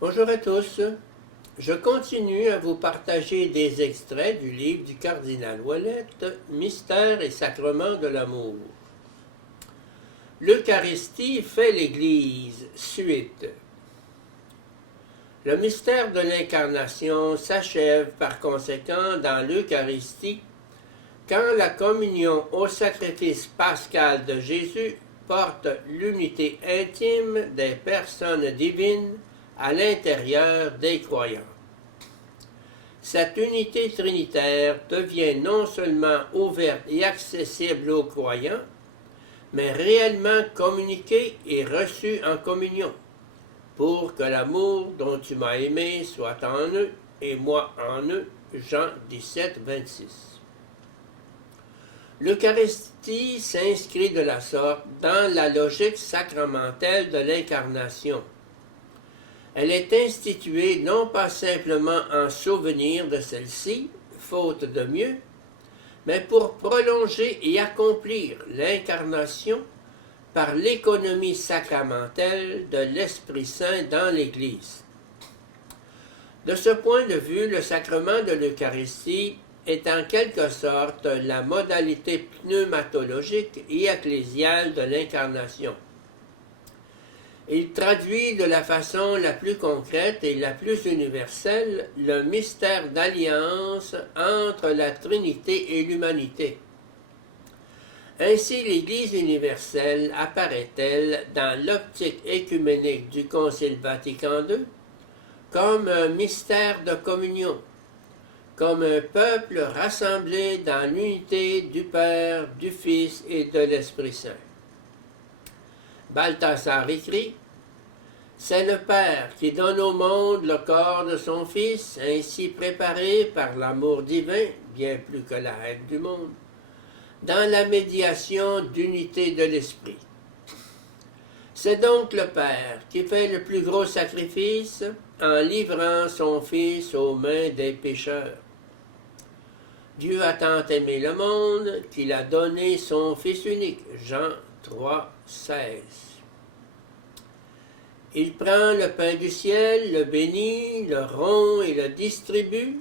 Bonjour à tous. Je continue à vous partager des extraits du livre du cardinal Ouellette, Mystère et sacrement de l'amour. L'Eucharistie fait l'Église. Suite. Le mystère de l'incarnation s'achève par conséquent dans l'Eucharistie quand la communion au sacrifice pascal de Jésus porte l'unité intime des personnes divines à l'intérieur des croyants. Cette unité trinitaire devient non seulement ouverte et accessible aux croyants, mais réellement communiquée et reçue en communion, pour que l'amour dont tu m'as aimé soit en eux et moi en eux. Jean 17, 26. L'Eucharistie s'inscrit de la sorte dans la logique sacramentelle de l'incarnation. Elle est instituée non pas simplement en souvenir de celle-ci, faute de mieux, mais pour prolonger et accomplir l'incarnation par l'économie sacramentelle de l'Esprit Saint dans l'Église. De ce point de vue, le sacrement de l'Eucharistie est en quelque sorte la modalité pneumatologique et ecclésiale de l'incarnation. Il traduit de la façon la plus concrète et la plus universelle le mystère d'alliance entre la Trinité et l'humanité. Ainsi, l'Église universelle apparaît-elle dans l'optique écuménique du Concile Vatican II comme un mystère de communion, comme un peuple rassemblé dans l'unité du Père, du Fils et de l'Esprit Saint. Balthasar écrit: « C'est le Père qui donne au monde le corps de son Fils, ainsi préparé par l'amour divin, bien plus que la haine du monde, dans la médiation d'unité de l'Esprit. C'est donc le Père qui fait le plus gros sacrifice en livrant son Fils aux mains des pécheurs. Dieu a tant aimé le monde qu'il a donné son Fils unique. » Jean 3, 16. Il prend le pain du ciel, le bénit, le rompt et le distribue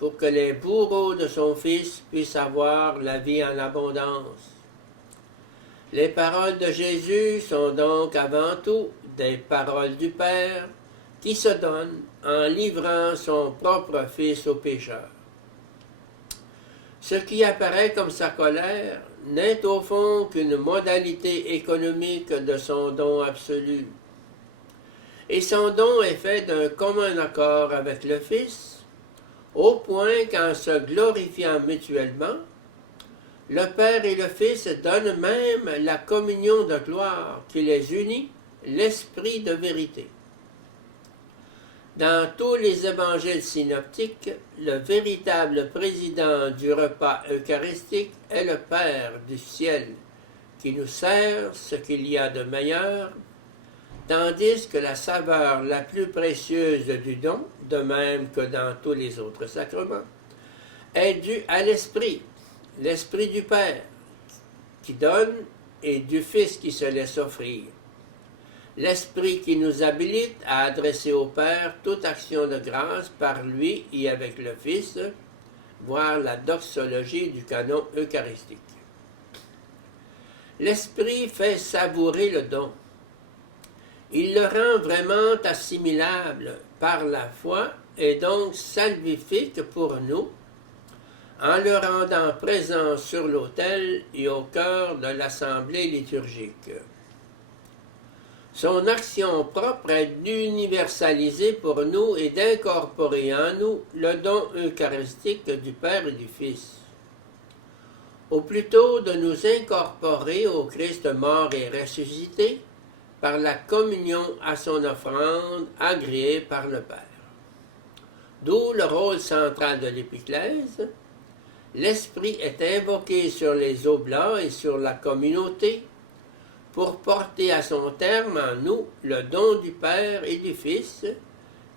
pour que les bourreaux de son Fils puissent avoir la vie en abondance. Les paroles de Jésus sont donc avant tout des paroles du Père qui se donne en livrant son propre Fils aux pécheurs. Ce qui apparaît comme sa colère n'est au fond qu'une modalité économique de son don absolu. Et son don est fait d'un commun accord avec le Fils, au point qu'en se glorifiant mutuellement, le Père et le Fils donnent même la communion de gloire qui les unit, l'Esprit de vérité. Dans tous les évangiles synoptiques, le véritable président du repas eucharistique est le Père du ciel, qui nous sert ce qu'il y a de meilleur, tandis que la saveur la plus précieuse du don, de même que dans tous les autres sacrements, est due à l'Esprit, l'Esprit du Père, qui donne, et du Fils qui se laisse offrir. L'Esprit qui nous habilite à adresser au Père toute action de grâce par lui et avec le Fils, voir la doxologie du canon eucharistique. L'Esprit fait savourer le don. Il le rend vraiment assimilable par la foi et donc salvifique pour nous, en le rendant présent sur l'autel et au cœur de l'assemblée liturgique. Son action propre est d'universaliser pour nous et d'incorporer en nous le don eucharistique du Père et du Fils. Ou plutôt de nous incorporer au Christ mort et ressuscité par la communion à son offrande agréée par le Père. D'où le rôle central de l'épiclèse. L'Esprit est invoqué sur les oblats et sur la communauté pour porter à son terme en nous le don du Père et du Fils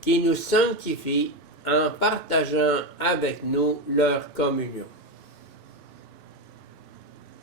qui nous sanctifie en partageant avec nous leur communion.